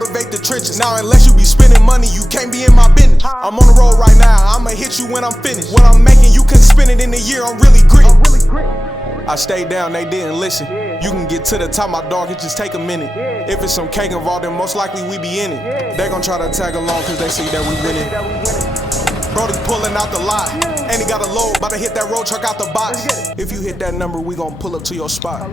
motivate the trenches. Now unless you be spending money, you can't be in my business. I'm on the road right now, I'ma hit you when I'm finished. What I'm making, you can spend it in a year, I'm really gritty. I stayed down, they didn't listen. You can get to the top, my dog, it just take a minute. If it's some cake involved, then most likely we be in it. They gon' try to tag along cause they see that we winning. Brody pulling out the lot, and he got a load, about to hit that road truck out the box. If you hit that number, we gon' pull up to your spot.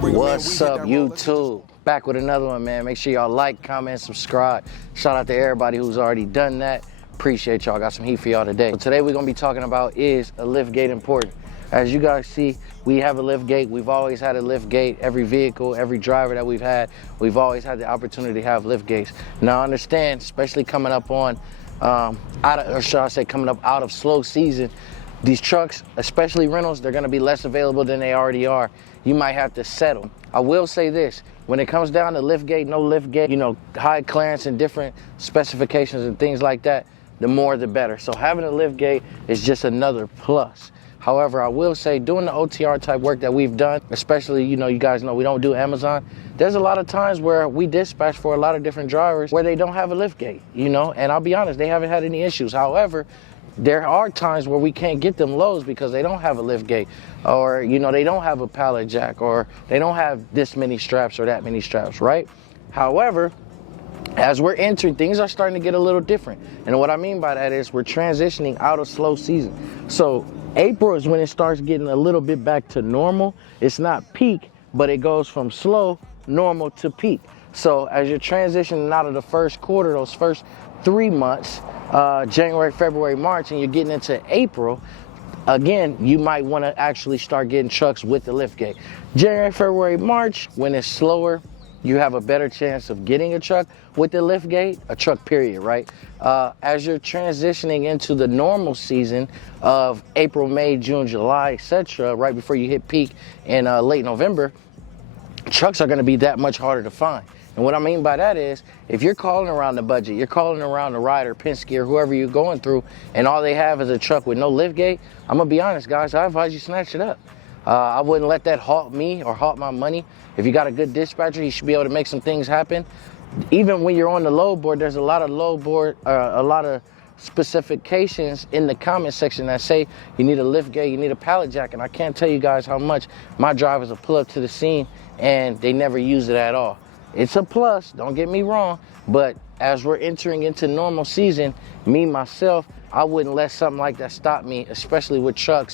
What's up, YouTube? Back with another one, man. Make sure y'all like, comment, subscribe. Shout out to everybody who's already done that. Appreciate y'all. Got some heat for y'all today. So today we're gonna be talking about, is a lift gate important? As you guys see, we have a lift gate. We've always had a lift gate. Every vehicle, every driver that we've always had the opportunity to have lift gates. Now I understand, especially coming up on, coming up out of slow season, these trucks, especially rentals, they're gonna be less available than they already are. You might have to settle. I will say this, when it comes down to lift gate, no lift gate, you know, high clearance and different specifications and things like that, the more the better. So having a lift gate is just another plus. However, I will say, doing the OTR type work that we've done, especially, you know, you guys know we don't do Amazon, there's a lot of times where we dispatch for a lot of different drivers where they don't have a lift gate, you know, and I'll be honest, they haven't had any issues. However, there are times where we can't get them loads because they don't have a lift gate, or, you know, they don't have a pallet jack, or they don't have this many straps or that many straps, right? However, as we're entering, things are starting to get a little different. And what I mean by that is we're transitioning out of slow season. So April is when it starts getting a little bit back to normal. It's not peak, but it goes from slow, normal to peak. So as you're transitioning out of the first quarter, those first 3 months, January, February, March, and you're getting into April, again, you might want to actually start getting trucks with the lift gate. January, February, March, when it's slower, you have a better chance of getting a truck with the lift gate, a truck period, right? As you're transitioning into the normal season of April, May, June, July, etc., right before you hit peak in late November, trucks are gonna be that much harder to find. And what I mean by that is, if you're calling around the budget, you're calling around the Ryder, Penske, or whoever you're going through, and all they have is a truck with no lift gate, I'm gonna be honest, guys, I advise you snatch it up. I wouldn't let that halt me or halt my money. If you got a good dispatcher, he should be able to make some things happen. Even when you're on the load board, there's a lot of a lot of specifications in the comment section that say you need a lift gate, you need a pallet jack, and I can't tell you guys how much my drivers will pull up to the scene and they never use it at all. It's a plus, don't get me wrong, but as we're entering into normal season, me, myself, I wouldn't let something like that stop me, especially with truck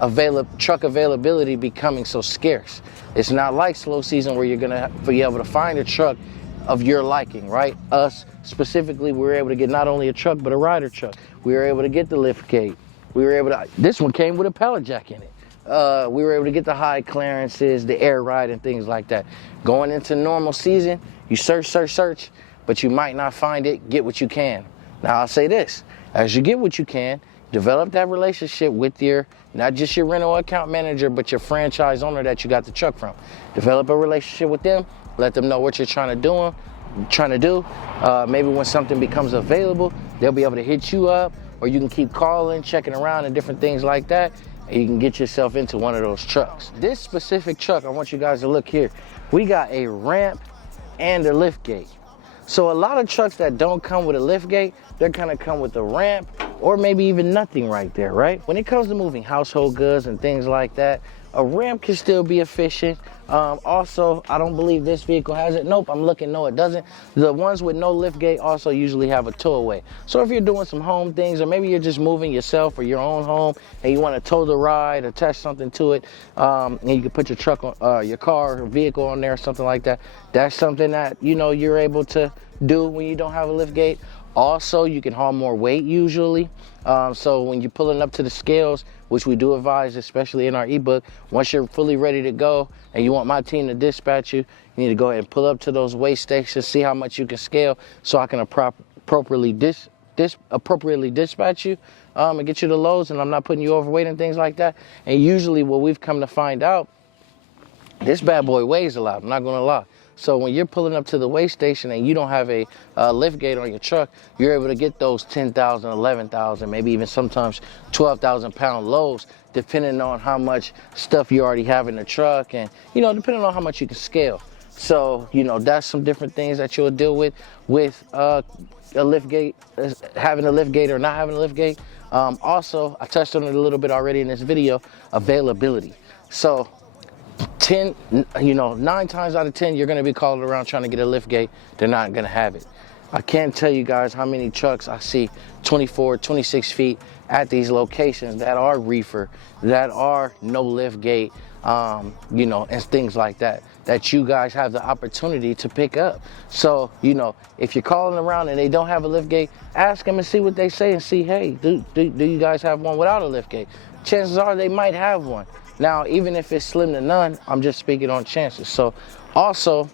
availability becoming so scarce. It's not like slow season where you're gonna be able to find a truck of your liking, right? Us specifically, we were able to get not only a truck, but a Ryder truck. We were able to get the lift gate. We were able to, this one came with a pallet jack in it. We were able to get the high clearances, the air ride, and things like that. Going into normal season, you search, but you might not find it. Get what you can. Now, I'll say this, as you get what you can, develop that relationship with your, not just your rental account manager, but your franchise owner that you got the truck from. Develop a relationship with them. Let them know what you're trying to do. Maybe when something becomes available, they'll be able to hit you up, or you can keep calling, checking around, and different things like that, and you can get yourself into one of those trucks. This specific truck, I want you guys to look here. We got a ramp and a lift gate. So a lot of trucks that don't come with a lift gate, they're gonna come with a ramp, or maybe even nothing right there, right? When it comes to moving household goods and things like that, a ramp can still be efficient. Also, I don't believe this vehicle has it. Nope, I'm looking, no, it doesn't. The ones with no lift gate also usually have a towaway. So if you're doing some home things, or maybe you're just moving yourself or your own home, and you want to tow the ride, attach something to it, and you can put your truck on, your car or vehicle on there or something like that. That's something that, you know, you're able to do when you don't have a lift gate. Also, you can haul more weight usually. So when you're pulling up to the scales, which we do advise, especially in our ebook, once you're fully ready to go and you want my team to dispatch you, you need to go ahead and pull up to those weigh stations, see how much you can scale, so I can appropriately dispatch you and get you the loads, and I'm not putting you overweight and things like that. And usually what we've come to find out, this bad boy weighs a lot, I'm not gonna lie. So when you're pulling up to the weigh station and you don't have a lift gate on your truck, you're able to get those 10,000, 11,000, maybe even sometimes 12,000 pound loads, depending on how much stuff you already have in the truck, and, you know, depending on how much you can scale. So, you know, that's some different things that you'll deal with a LiftGate, having a LiftGate or not having a LiftGate. Also, I touched on it a little bit already in this video, availability. So 9 times out of 10, you're gonna be calling around trying to get a LiftGate. They're not gonna have it. I can't tell you guys how many trucks I see 24, 26 feet at these locations that are reefer, that are no LiftGate, you know, and things like that you guys have the opportunity to pick up. So, you know, if you're calling around and they don't have a LiftGate, ask them and see what they say and see, hey, do you guys have one without a LiftGate? Chances are they might have one. Now, even if it's slim to none, I'm just speaking on chances. So also,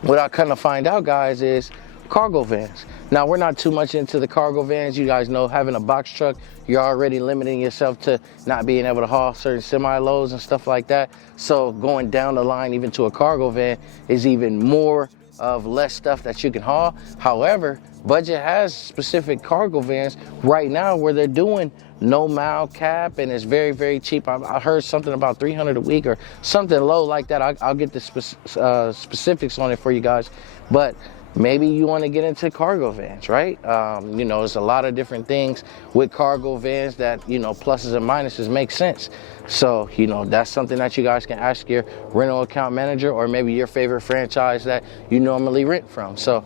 what I kind of find out, guys, is cargo vans. Now, we're not too much into the cargo vans. You guys know, having a box truck, you're already limiting yourself to not being able to haul certain semi-loads and stuff like that. So going down the line even to a cargo van is even more of less stuff that you can haul. However, Budget has specific cargo vans right now where they're doing no mile cap, and it's very, very cheap. I heard something about $300 a week or something low like that. I'll get the specifics on it for you guys. But maybe you want to get into cargo vans, right? You know, there's a lot of different things with cargo vans that, you know, pluses and minuses make sense. So, you know, that's something that you guys can ask your rental account manager or maybe your favorite franchise that you normally rent from. So,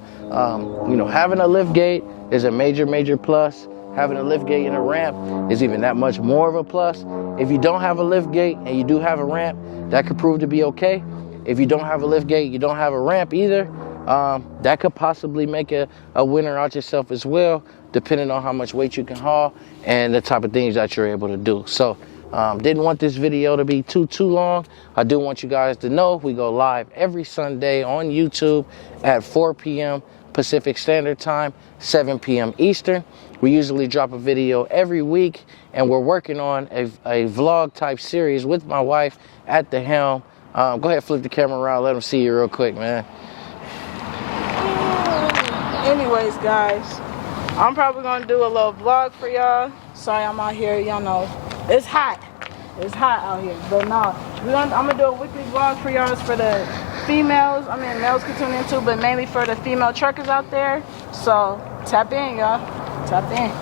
you know, having a LiftGate is a major, major plus. Having a LiftGate and a ramp is even that much more of a plus. If you don't have a LiftGate and you do have a ramp, that could prove to be okay. If you don't have a LiftGate, you don't have a ramp either, that could possibly make a winner out yourself as well, depending on how much weight you can haul and the type of things that you're able to do. So didn't want this video to be too long. I do want you guys to know we go live every Sunday on YouTube at 4 p.m. Pacific Standard Time, 7 p.m. Eastern. We usually drop a video every week, and we're working on a vlog type series with my wife at the helm. Go ahead, flip the camera around, let them see you real quick, man. Anyways, guys, I'm probably gonna do a little vlog for y'all. Sorry, I'm out here, y'all know it's hot. It's hot out here, but no, I'm gonna do a weekly vlog for y'all for the females. I mean, males can tune in too, but mainly for the female truckers out there. So tap in, y'all. Tap in.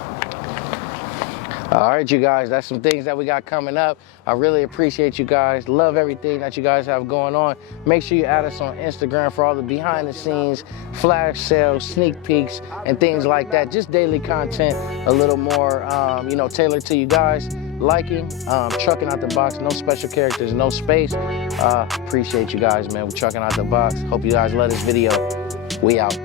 All right, you guys, that's some things that we got coming up. I really appreciate you guys. Love everything that you guys have going on. Make sure you add us on Instagram for all the behind the scenes, flash sales, sneak peeks, and things like that. Just daily content, a little more, you know, tailored to you guys. Liking, trucking out the box, no special characters, no space. Appreciate you guys, man. We're trucking out the box. Hope you guys love this video. We out.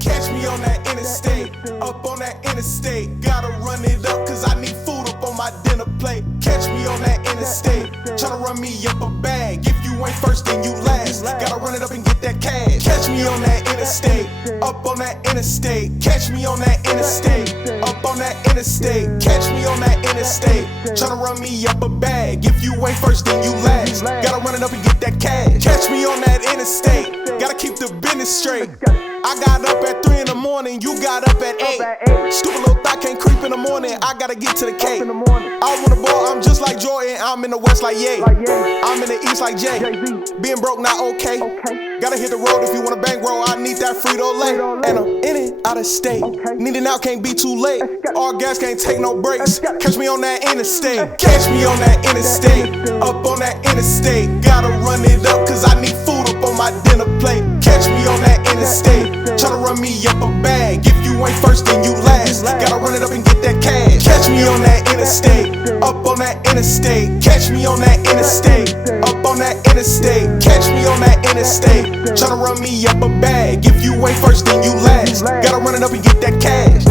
Catch me on that interstate, up on that interstate. Gotta run it up, cause I need food up on my dinner plate. Catch me on that interstate, tryna run me up a bag. If you ain't first, then you last. Gotta run it up and get that cash. Catch me on that interstate, up on that interstate. Catch me on that interstate, up on that interstate. Catch me on that interstate, tryna run me up a bag. If you ain't first, then you last. Gotta run it up and get that cash. Catch me on that interstate, gotta keep the business straight. I got up at 3 in the morning, you got up at 8. Stupid little thought can't creep in the morning, I gotta get to the cake. I want the ball, I'm just like Jordan, I'm in the West like Ye. I'm in the East like Jay. Being broke not okay. Gotta hit the road if you wanna bankroll, I need that Frito-Lay. And I'm in it, out of state. Need it now, can't be too late. All gas can't take no breaks. Catch me on that interstate. Catch me on that interstate, up on that interstate. Gotta run it up, cause I need food up on my dinner plate. Catch me on that interstate, tryna run me up a bag. If you ain't first, then you last. Gotta run it up and get that cash. Catch me on that interstate, up on that interstate. Catch me on that interstate, up on that interstate. Catch me on that interstate, tryna run me up a bag. If you ain't first, then you last. Gotta run it up and get that cash.